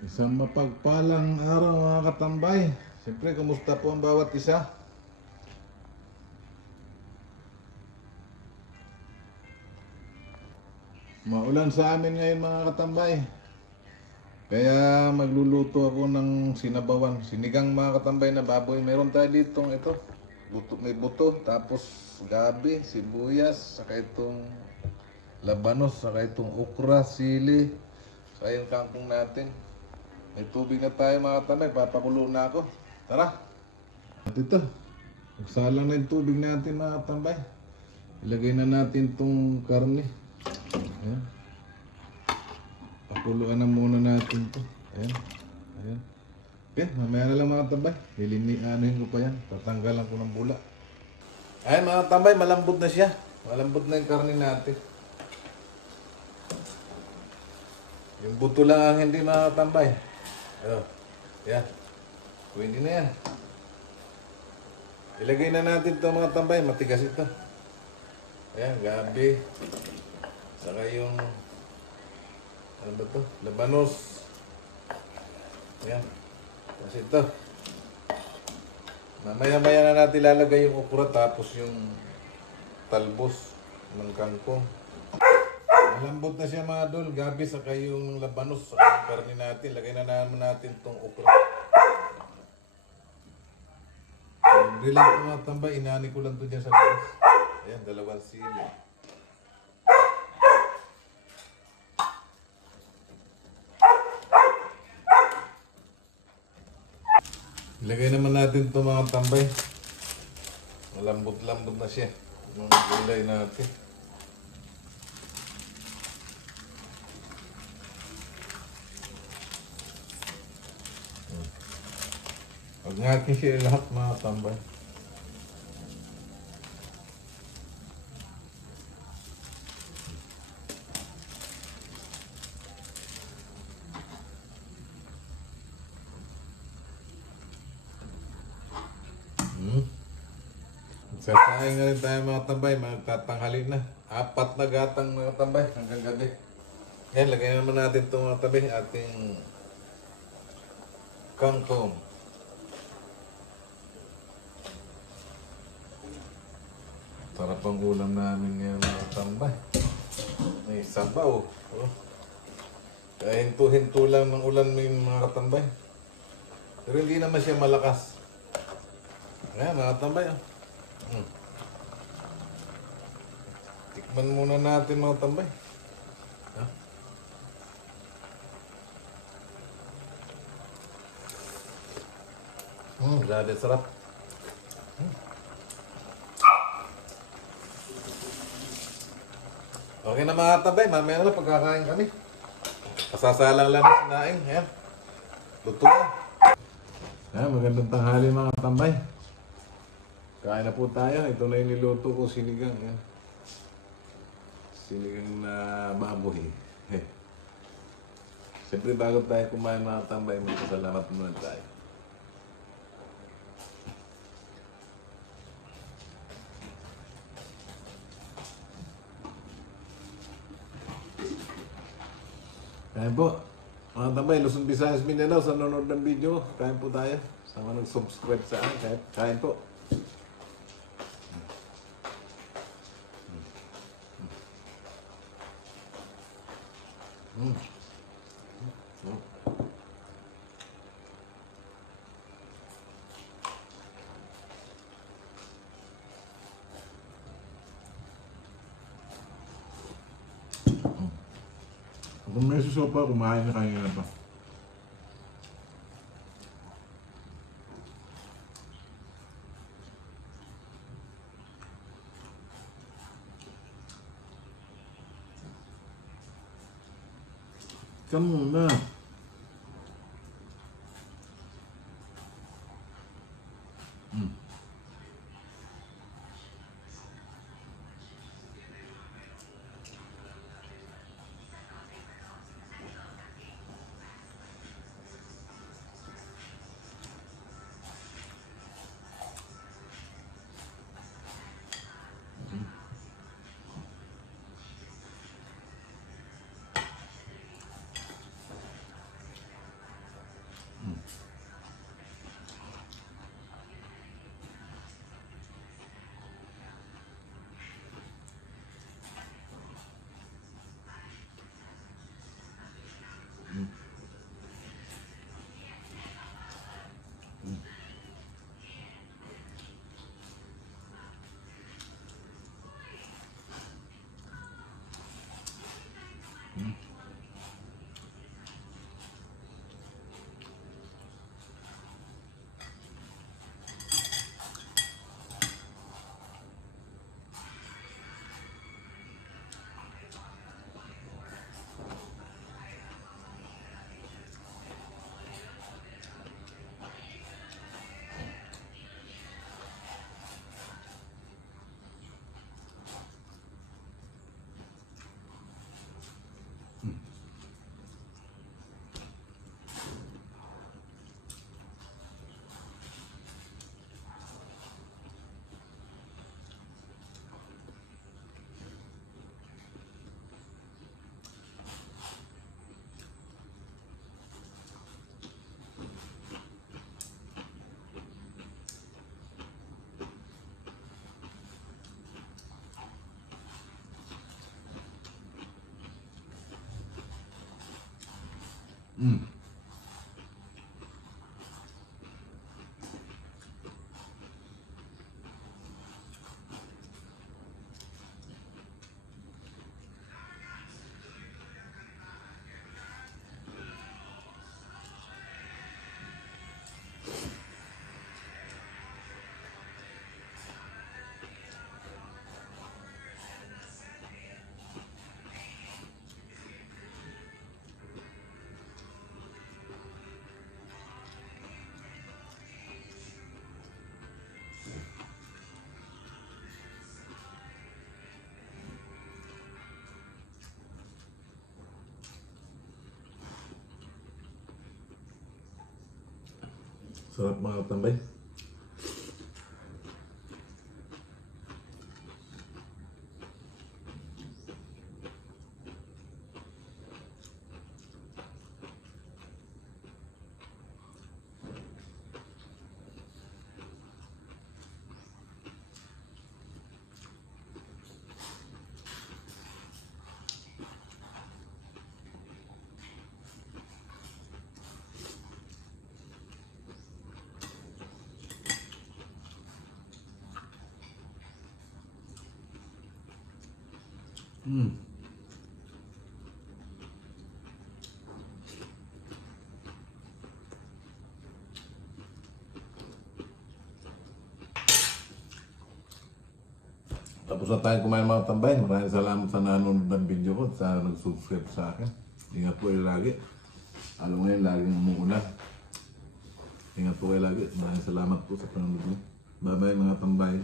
Isang mapagpalang araw mga katambay. Siyempre, kumusta po ang bawat isa? Maulan sa amin ngayon mga katambay. Kaya magluluto ako ng sinabawan. Sinigang mga katambay na baboy. Meron tayo ditong ito. May buto, tapos gabi, sibuyas, saka itong labanos, saka itong okra, sili, saka yung kangkong natin. May tubig na tayo mga katambay. Papakulo na ako. Tara! At ito, magsalang na yung tubig natin mga katambay. Ilagay na natin itong karne. Ayan. Pakuluan na muna natin ito. Ayan. Ayan. Okay, mamaya na lang mga tambay. Anuhin ko pa yan. Tatanggalan ko ng bula. Ayan mga tambay, malambot na siya. Malambot na yung karne natin. Yung buto lang ang hindi mga tambay. Ayan. Ayan. Pwede na yan. Ilagay na natin ito mga tambay. Matigas ito. Ayan, gabi. Saka yung ano ba ito? Labanos. Ayan. Kasi ito. Mamaya-maya na natin lalagay yung okra tapos yung talbos ng kangkong. Malambot na siya mga dol. Gabi saka yung labanos saka yung karne natin. Lagay na naman natin itong okra. Hindi lang ito mga tambay. Inani ko lang ito dyan sa labas. Ayan, 2 sili. Ilagay naman natin ito mga tambay. Malambot-lambot na siya. Mga gulay natin. Huwag natin siya lahat mga tambay. Sasahin na rin tayo mga tambay, magtatanghali na. 4 na gatang mga tambay hanggang gabi. Yan, lagay naman natin itong mga tambay, ating kangkong. Sarap ang ulam namin ngayon mga tambay. May sabaw. Oh. Kaya hinto-hinto lang ng ulan mga katambay. Pero hindi naman siya malakas. Ayan mga tambay. Oh. Tikman muna natin mga tambay. Grabe sarap. Okay na mga tambay, mamaya na pagkakain kami. Kasasalang lang na sinain. Ayan. Luto na. Ayan, magandang tanghali mga tambay. Kain na po tayo. Ito na yung niluto ko, sinigang. Ayan. Sinigang na baboy. Siyempre bago tayo kumain mga tambay, magpasalamat muna tayo. Kain po. Mga tambay, Luzon, Visayas, Mindanao, sa nanonood ng video, kain po tayo. Sa mga nag-subscribe sa akin, kain po. Kung may susopa, kumain na kayo na pa. Kamu na. Sarap mga katambay. Tapos na tayo kumain mga tambay. Maraming salamat sa nanonood ng video ko, sa nag-subscribe sa akin. Ingat po kayo lagi. Alam ngayon, laging umuulan. Ingat po kayo lagi. Maraming salamat po sa panonood niyo. Bye-bye mga tambay.